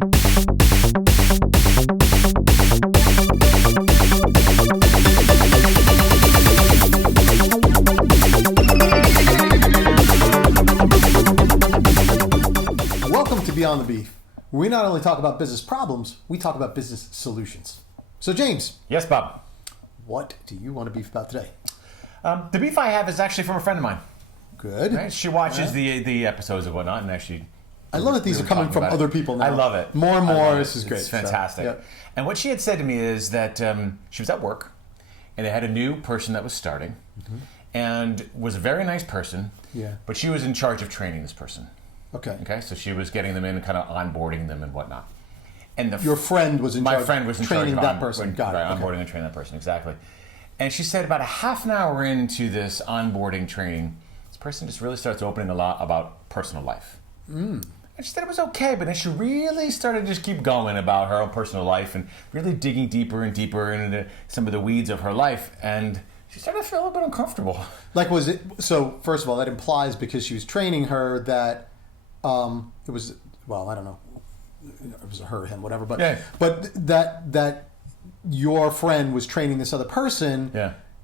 Welcome to Beyond the Beef. We not only talk about business problems, we talk about business solutions. So James. Yes, Bob. What do you want to beef about today? The beef I have is actually from a friend of mine. Good. Right? She watches the episodes and whatnot, and actually... I love that these are coming from other people now. I love it. More and more, this is great. It's fantastic. So, yeah. And what she had said to me is that she was at work, and they had a new person that was starting, and was a very nice person, but she was in charge of training this person. Okay, so she was getting them in and kind of onboarding them and whatnot. And your friend was in charge. My friend was in training charge of that person. Got it. Onboarding and training that person, exactly. And she said about a half an hour into this onboarding training, this person just really starts opening a lot about personal life. And she said it was okay, but then she really started to just keep going about her own personal life and really digging deeper and deeper into some of the weeds of her life. And she started to feel a little bit uncomfortable. Like, was it, so first of all, that implies because she was training her that it was, well, I don't know, it was her, him, whatever, but that your friend was training this other person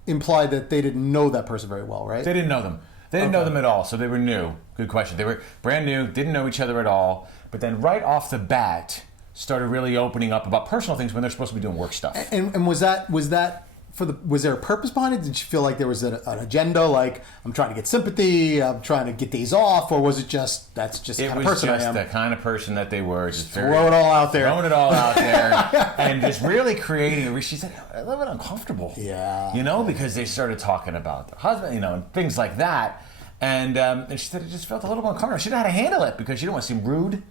implied that they didn't know that person very well, right? They didn't know them. They didn't know them at all, so they were new. Good question. They were brand new, didn't know each other at all, but then right off the bat started really opening up about personal things when they're supposed to be doing work stuff. And was that was there a purpose behind it? Did you feel like there was an agenda, like I'm trying to get sympathy, I'm trying to get days off, or was it just that's just the kind of person I am? It was just the kind of person that they were, just throw it all out there, and just really creating. She said a little bit uncomfortable, because they started talking about their husband, and things like that. And she said it just felt a little more uncomfortable. She didn't know how to handle it because she didn't want to seem rude.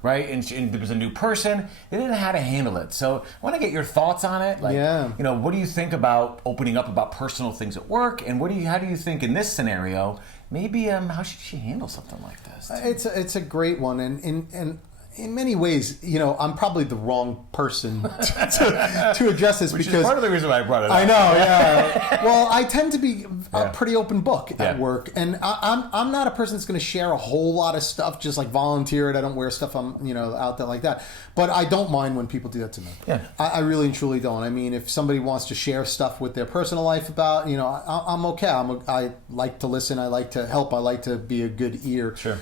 Right? And there was a new person. They didn't know how to handle it. So I want to get your thoughts on it. Like, what do you think about opening up about personal things at work? And how do you think in this scenario, maybe how should she handle something like this? It's a great one. And in many ways, I'm probably the wrong person to address this Which because is part of the reason why I brought it up. I know, Well, I tend to be a pretty open book at work, and I'm not a person that's going to share a whole lot of stuff, just like volunteer it. I don't wear stuff out there like that. But I don't mind when people do that to me. I really and truly don't. I mean, if somebody wants to share stuff with their personal life about, I'm okay. I like to listen. I like to help. I like to be a good ear. Sure.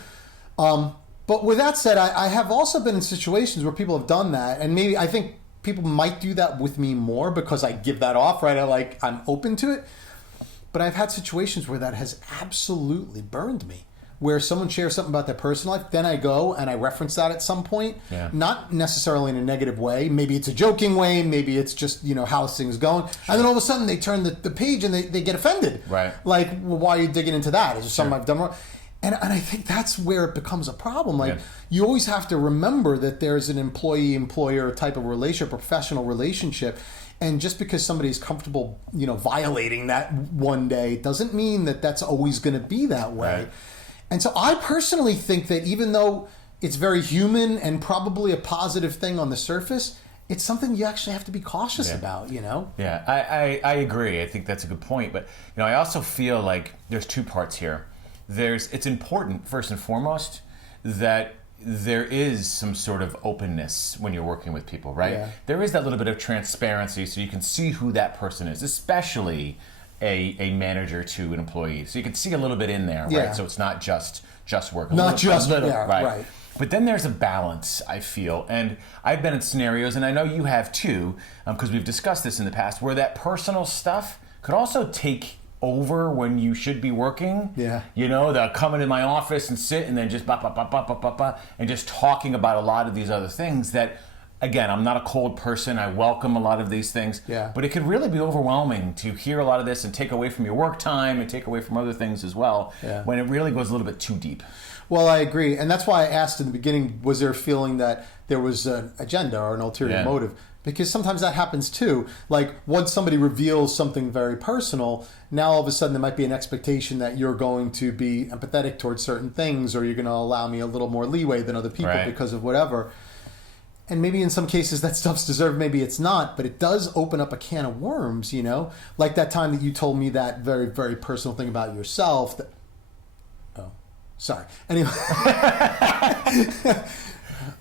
But with that said, I have also been in situations where people have done that, and maybe I think people might do that with me more because I give that off, right? I'm open to it. But I've had situations where that has absolutely burned me, where someone shares something about their personal life, then I go and I reference that at some point, not necessarily in a negative way. Maybe it's a joking way, maybe it's just, how things going. And then all of a sudden they turn the page and they get offended. Right. Like, well, why are you digging into that? Is there something I've done wrong? And I think that's where it becomes a problem. Like, you always have to remember that there's an employee-employer type of relationship, professional relationship. And just because somebody's comfortable, violating that one day doesn't mean that that's always going to be that way. Right. And so I personally think that even though it's very human and probably a positive thing on the surface, it's something you actually have to be cautious about, Yeah, I agree. I think that's a good point. But, I also feel like there's two parts here. It's important, first and foremost, that there is some sort of openness when you're working with people, right? Yeah. There is that little bit of transparency so you can see who that person is, especially a manager to an employee. So you can see a little bit in there, right? So it's not just work. Right. But then there's a balance, I feel. And I've been in scenarios, and I know you have too, because we've discussed this in the past, where that personal stuff could also take over when you should be working. They'll come into my office and sit and then just and just talking about a lot of these other things that, again, I'm not a cold person. I welcome a lot of these things. But it could really be overwhelming to hear a lot of this and take away from your work time and take away from other things as well when it really goes a little bit too deep. Well, I agree. And that's why I asked in the beginning, was there a feeling that there was an agenda or an ulterior motive? Because sometimes that happens too. Like, once somebody reveals something very personal, now all of a sudden there might be an expectation that you're going to be empathetic towards certain things, or you're going to allow me a little more leeway than other people because of whatever. And maybe in some cases that stuff's deserved, maybe it's not, but it does open up a can of worms, Like that time that you told me that very, very personal thing about yourself. Sorry. Anyway.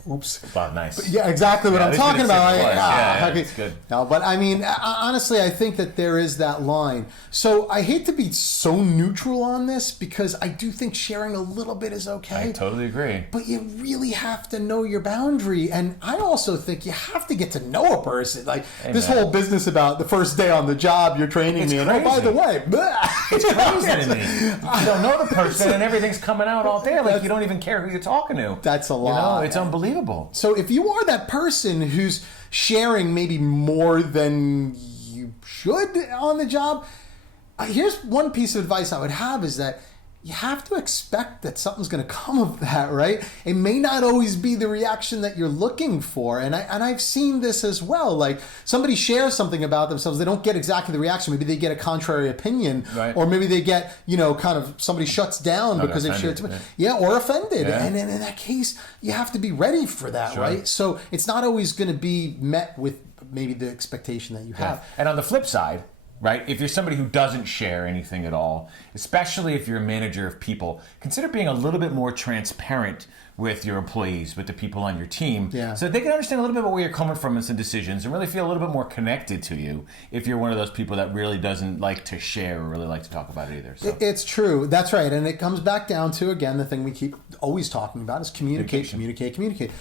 Oops. Wow, nice. But yeah, exactly what I'm talking about. Okay. It's good. No, but I mean, honestly, I think that there is that line. So I hate to be so neutral on this because I do think sharing a little bit is okay. I totally agree. But you really have to know your boundary. And I also think you have to get to know a person. Like this whole business about the first day on the job, you're training me. And oh, by the way, it's crazy to me. You don't know the person and everything's coming out all day. Like you don't even care who you're talking to. That's a lot. You know, it's unbelievable. So if you are that person who's sharing maybe more than you should on the job, here's one piece of advice I would have is that you have to expect that something's going to come of that, right? It may not always be the reaction that you're looking for. And I've seen this as well. Like somebody shares something about themselves, they don't get exactly the reaction. Maybe they get a contrary opinion, right. Or maybe they get, kind of somebody shuts down because they shared too much. Yeah, or offended. Yeah. And in that case, you have to be ready for that, sure. Right? So it's not always going to be met with maybe the expectation that you have. Yeah. And on the flip side, right? If you're somebody who doesn't share anything at all, especially if you're a manager of people, consider being a little bit more transparent with your employees, with the people on your team, so they can understand a little bit about where you're coming from in some decisions and really feel a little bit more connected to you if you're one of those people that really doesn't like to share or really like to talk about it either. So. It's true. That's right. And it comes back down to, again, the thing we keep always talking about is communicate.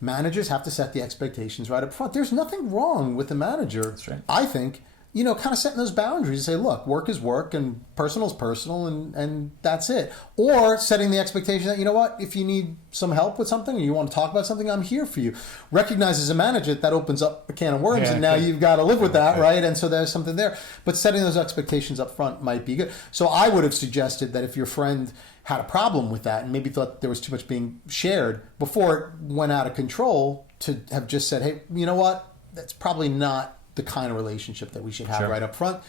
Managers have to set the expectations right up front. There's nothing wrong with the manager, that's right. I think, kind of setting those boundaries and say, look, work is work and personal is personal and that's it. Or setting the expectation that, if you need some help with something or you want to talk about something, I'm here for you. Recognize as a manager that opens up a can of worms and now you've got to live with that, right? And so there's something there. But setting those expectations up front might be good. So I would have suggested that if your friend had a problem with that and maybe thought there was too much being shared before it went out of control, to have just said, hey, you know what? That's probably not the kind of relationship that we should have right up front.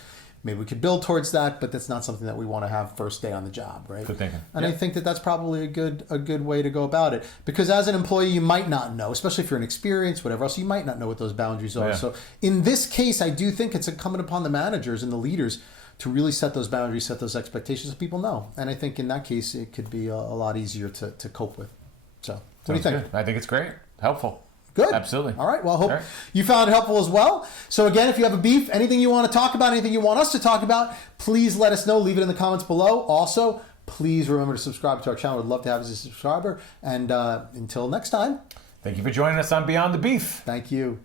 Maybe we could build towards that, but that's not something that we want to have first day on the job, right? Good thinking. And I think that that's probably a good way to go about it. Because as an employee, you might not know, especially if you're inexperienced, whatever else, you might not know what those boundaries are. So in this case, I do think it's incumbent upon the managers and the leaders to really set those boundaries, set those expectations so people know. And I think in that case, it could be a lot easier to cope with. So what do you think? Good. I think it's great. Helpful. Good. Absolutely. All right. Well, I hope you found it helpful as well. So again, if you have a beef, anything you want to talk about, anything you want us to talk about, please let us know. Leave it in the comments below. Also, please remember to subscribe to our channel. We'd love to have you as a subscriber. And until next time. Thank you for joining us on Beyond the Beef. Thank you.